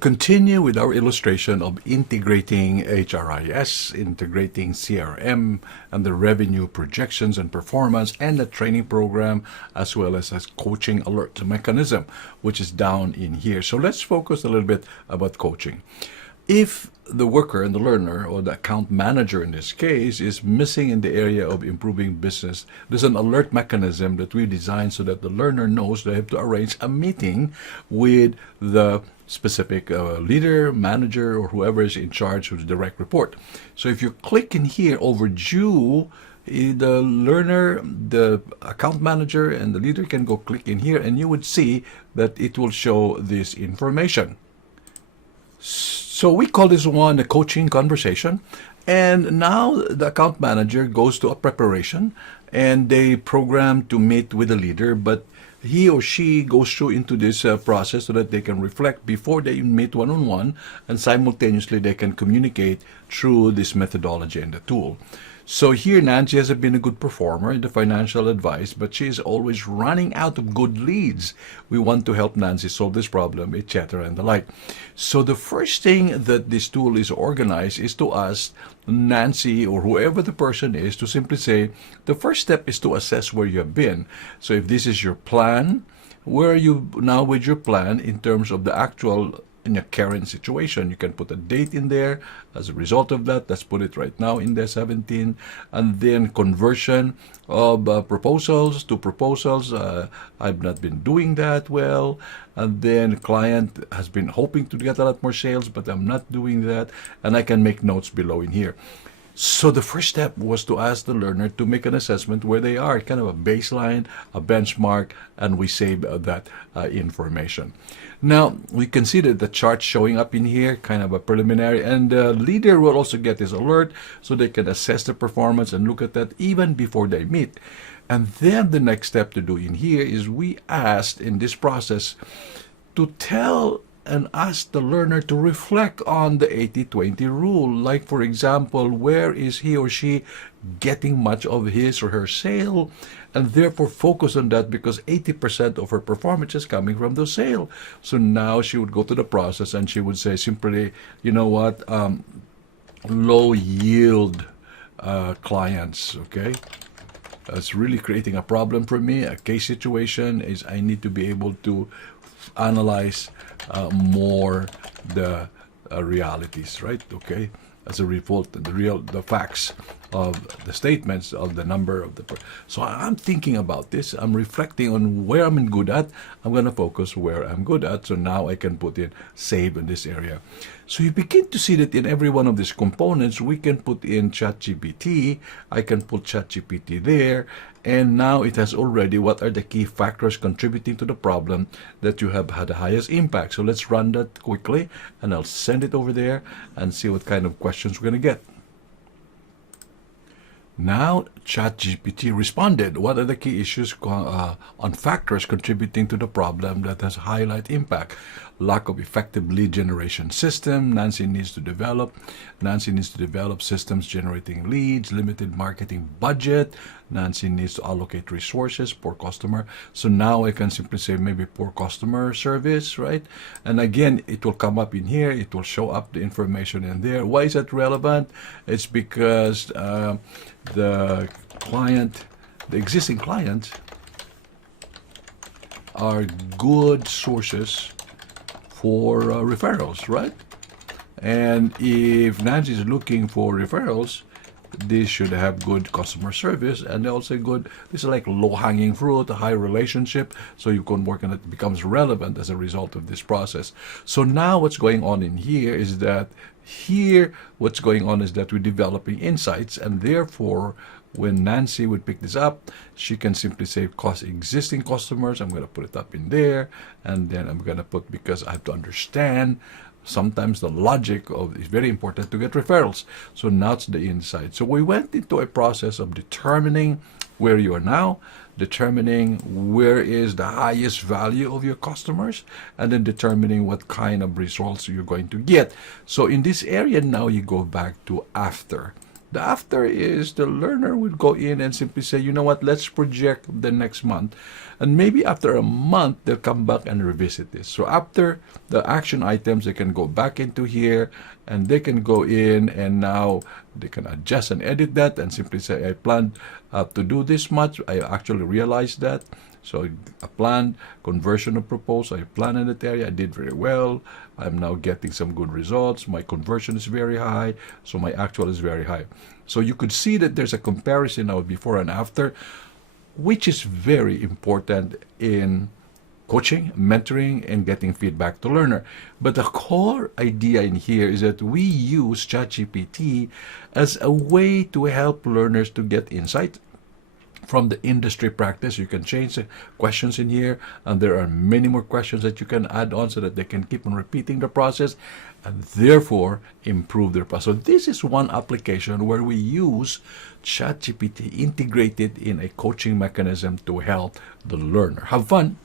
continue with our illustration of integrating HRIS, integrating CRM, and the revenue projections and performance, and the training program, as well as a coaching alert mechanism, which is down in here. So let's focus a little bit about coaching. If the worker and the learner, or the account manager in this case, is missing in the area of improving business, there's an alert mechanism that we designed so that the learner knows they have to arrange a meeting with the specific leader, manager, or whoever is in charge of the direct report. So if you click in here, overdue, the learner, the account manager, and the leader can go click in here, and you would see that it will show this information. So we call this one a coaching conversation. And now the account manager goes to a preparation, and they program to meet with the leader, but he or she goes through into this process so that they can reflect before they meet one-on-one, and simultaneously they can communicate through this methodology and the tool. So here Nancy has been a good performer in the financial advice, but she is always running out of good leads. We want to help Nancy solve this problem, etc. and the like. So the first thing that this tool is organized is to ask Nancy, or whoever the person is, to simply say, the first step is to assess where you have been. So if this is your plan, where are you now with your plan in terms of the actual in your current situation? You can put a date in there as a result of that. Let's put it right now in there, 17. And then conversion of proposals to proposals. I've not been doing that well. And then client has been hoping to get a lot more sales, but I'm not doing that. And I can make notes below in here. So the first step was to ask the learner to make an assessment where they are, kind of a baseline, a benchmark, and we save that information. Now, we consider the chart showing up in here, kind of a preliminary, and the leader will also get this alert so they can assess the performance and look at that even before they meet. And then the next step to do in here is we asked in this process to tell and ask the learner to reflect on the 80-20 rule. Like, for example, where is he or she getting much of his or her sale, and therefore focus on that, because 80% of her performance is coming from the sale. So now she would go to the process and she would say simply, you know what, low yield clients, okay? It's really creating a problem for me. A case situation is I need to be able to analyze more the realities, right? Okay, as a result, the facts of the statements of the number of the. So I'm thinking about this. I'm reflecting on where I'm good at. I'm going to focus where I'm good at. So now I can put in save in this area. So you begin to see that in every one of these components, we can put in ChatGPT. I can put ChatGPT there. And now it has already what are the key factors contributing to the problem that you have had the highest impact. So let's run that quickly, and I'll send it over there and see what kind of questions we're going to get. Now, ChatGPT responded. What are the key issues on factors contributing to the problem that has highlight impact? Lack of effective lead generation system. Nancy needs to develop systems generating leads. Limited marketing budget. Nancy needs to allocate resources. Poor customer. So now I can simply say maybe poor customer service, right? And again, it will come up in here. It will show up the information in there. Why is that relevant? It's because the existing clients are good sources for referrals, right? And if Nancy is looking for referrals, this should have good customer service, and also good, this is like low-hanging fruit, a high relationship, so you can work on it, becomes relevant as a result of this process. So now what's going on in here is that what's going on is that we're developing insights, and therefore when Nancy would pick this up, she can simply say existing customers. I'm going to put it up in there, and then I'm going to put, because I have to understand sometimes the logic of is very important to get referrals. So now it's the insight. So we went into a process of determining where you are now, determining where is the highest value of your customers, and then determining what kind of results you're going to get. So in this area now, you go back to after. The after is the learner will go in and simply say, you know what, let's project the next month. And maybe after a month, they'll come back and revisit this. So after the action items, they can go back into here and they can go in and now they can adjust and edit that and simply say, I planned to do this much. I actually realized that. So a planned conversion of proposal, I planned in that area, I did very well. I'm now getting some good results. My conversion is very high, so my actual is very high. So you could see that there's a comparison of before and after, which is very important in coaching, mentoring, and getting feedback to learner. But the core idea in here is that we use ChatGPT as a way to help learners to get insight from the industry practice. You can change the questions in here, and there are many more questions that you can add on so that they can keep on repeating the process and therefore improve their process. So this is one application where we use ChatGPT integrated in a coaching mechanism to help the learner. Have fun.